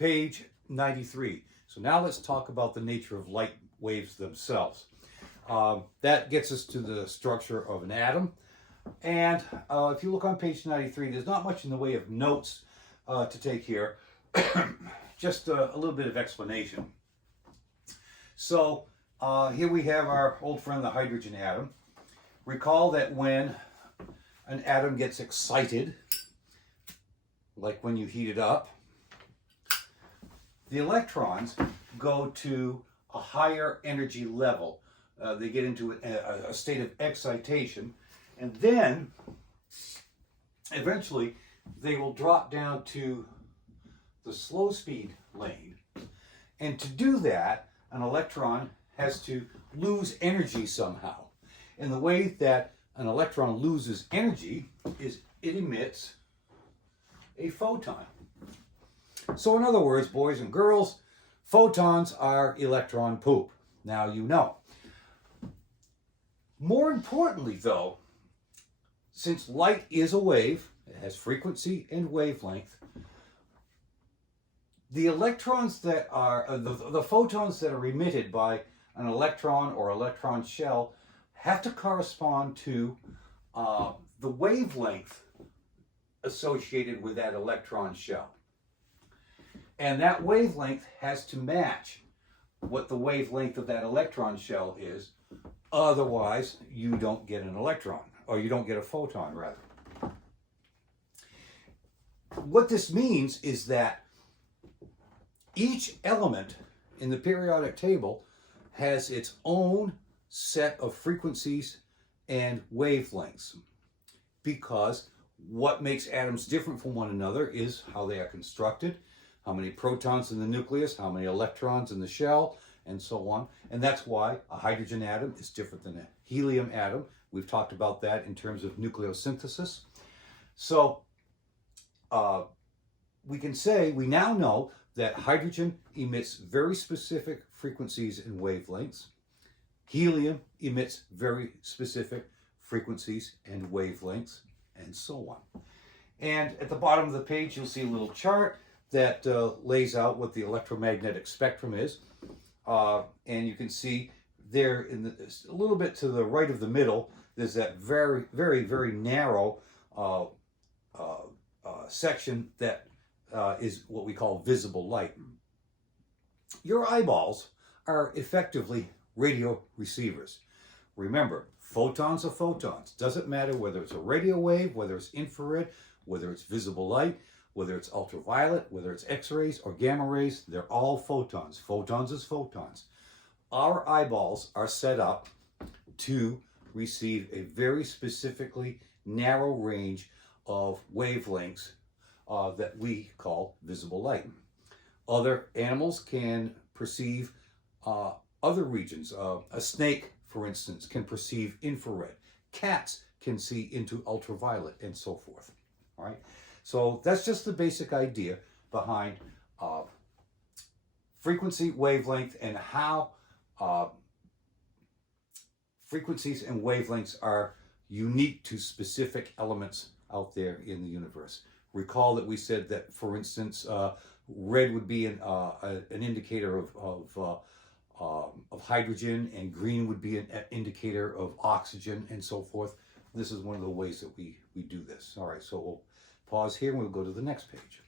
page 93. So now let's talk about the nature of light waves themselves. That gets us to the structure of an atom. And if you look on page 93, there's not much in the way of notes to take here, just a little bit of explanation. So here we have our old friend, the hydrogen atom. Recall that when an atom gets excited, like when you heat it up, the electrons go to a higher energy level. They get into a state of excitation, and then eventually they will drop down to the slow speed lane. And to do that, an electron has to lose energy somehow. And the way that an electron loses energy is it emits a photon. So in other words, boys and girls, photons are electron poop. Now you know. More importantly though, since light is a wave, it has frequency and wavelength, the electrons that are, the photons that are emitted by an electron or electron shell have to correspond to the wavelength associated with that electron shell. And that wavelength has to match what the wavelength of that electron shell is. Otherwise, you don't get an electron, or you don't get a photon, rather. What this means is that each element in the periodic table has its own set of frequencies and wavelengths, because what makes atoms different from one another is how they are constructed, how many protons in the nucleus, how many electrons in the shell, and so on. And that's why a hydrogen atom is different than a helium atom. We've talked about that in terms of nucleosynthesis. So we can say, we now know that hydrogen emits very specific frequencies and wavelengths. Helium emits very specific frequencies and wavelengths, and so on. And at the bottom of the page, you'll see a little chart that lays out what the electromagnetic spectrum is. And you can see there, a little bit to the right of the middle, there's that very, very, very narrow section that is what we call visible light. Your eyeballs are effectively radio receivers. Remember, photons are photons. Doesn't matter whether it's a radio wave, whether it's infrared, whether it's visible light, whether it's ultraviolet, whether it's X-rays or gamma rays, they're all photons. Photons is photons. Our eyeballs are set up to receive a very specifically narrow range of wavelengths that we call visible light. Other animals can perceive other regions. A snake, for instance, can perceive infrared. Cats can see into ultraviolet, and so forth. All right. So that's just the basic idea behind frequency, wavelength, and how frequencies and wavelengths are unique to specific elements out there in the universe. Recall that we said that, for instance, red would be an indicator of hydrogen, and green would be an indicator of oxygen, and so forth. This is one of the ways that we do this. All right, so we'll pause here and we'll go to the next page.